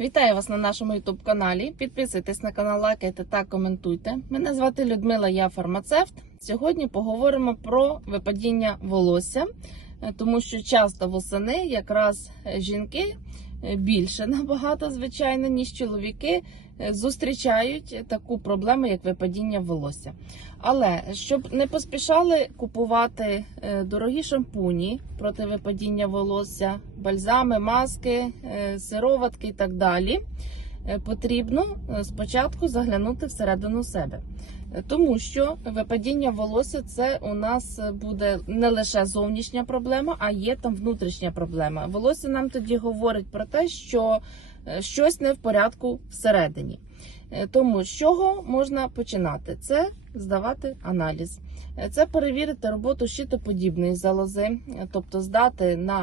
Вітаю вас на нашому youtube каналі. Підписуйтесь на канал, лайкайте та коментуйте. Мене звати Людмила, я фармацевт. Сьогодні поговоримо про випадіння волосся, тому що часто восени якраз е, жінки е, більше набагато, звичайно, ніж чоловіки е, зустрічають таку проблему, як випадіння волосся. Але щоб не поспішали купувати е, дорогі шампуні проти випадіння волосся, бальзами, маски, е, сироватки і так далі, е, потрібно е, спочатку заглянути всередину себе. Е, Тому що випадіння волосся це у нас буде не лише зовнішня проблема, а є там внутрішня проблема. Волосся нам тоді говорить про те, що е, щось не в порядку всередині. Е, Тому з чого можна починати? Це здавати аналіз, Е, це перевірити роботу щитоподібної залози, е, тобто здати на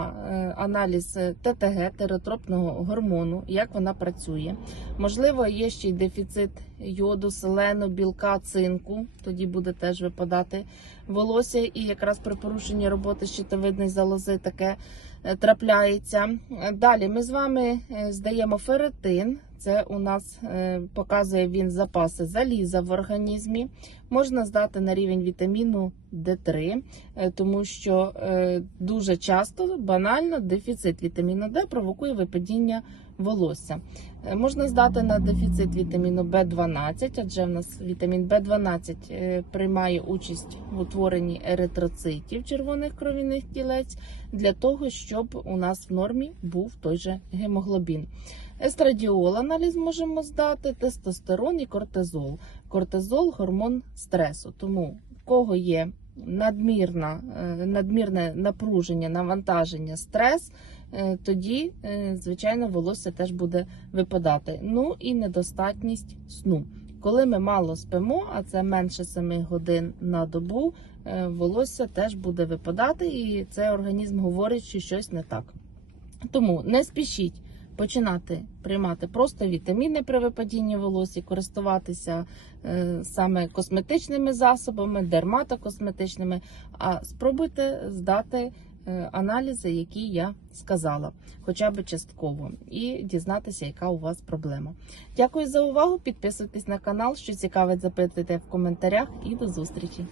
аналіз ТТГ тиротропного гормону, як вона працює. Можливо, є ще й дефіцит йоду, селену, білка, цинку. Тоді буде теж випадати волосся, і якраз при порушенні роботи щитовидної залози таке трапляється. Далі ми з вами здаємо ферритин. Це у нас е, показує він запаси заліза в організмі. Можна здати на рівень вітаміну Д3, е, тому що е, дуже часто банально дефіцит вітаміну Д провокує випадіння волосся. Можна здати на дефіцит вітаміну В12, адже в нас вітамін В12 е, приймає участь в утворенні еритроцитів червоних кров'яних тілець для того, щоб у нас в нормі був той же гемоглобін. Естрадіол аналіз можемо здати, тестостерон і кортизол. Кортизол гормон стресу. Тому в кого є надмірна, е, надмірне напруження, навантаження, стрес, е, тоді, е, звичайно, волосся теж буде випадати. Ну і недостатність сну. Коли ми мало спимо, а це менше 7 годин на добу, волосся теж буде випадати, і цей організм говорить, що щось не так. Тому не спішіть починати приймати просто вітаміни при випадінні волосся, користуватися е, саме косметичними засобами, дерматокосметичними, а спробуйте здати е, аналізи, які я сказала, хоча б частково, і дізнатися, яка у вас проблема. Дякую за увагу. Підписуйтесь на канал, що цікавить, запитуйте в коментарях і до зустрічі.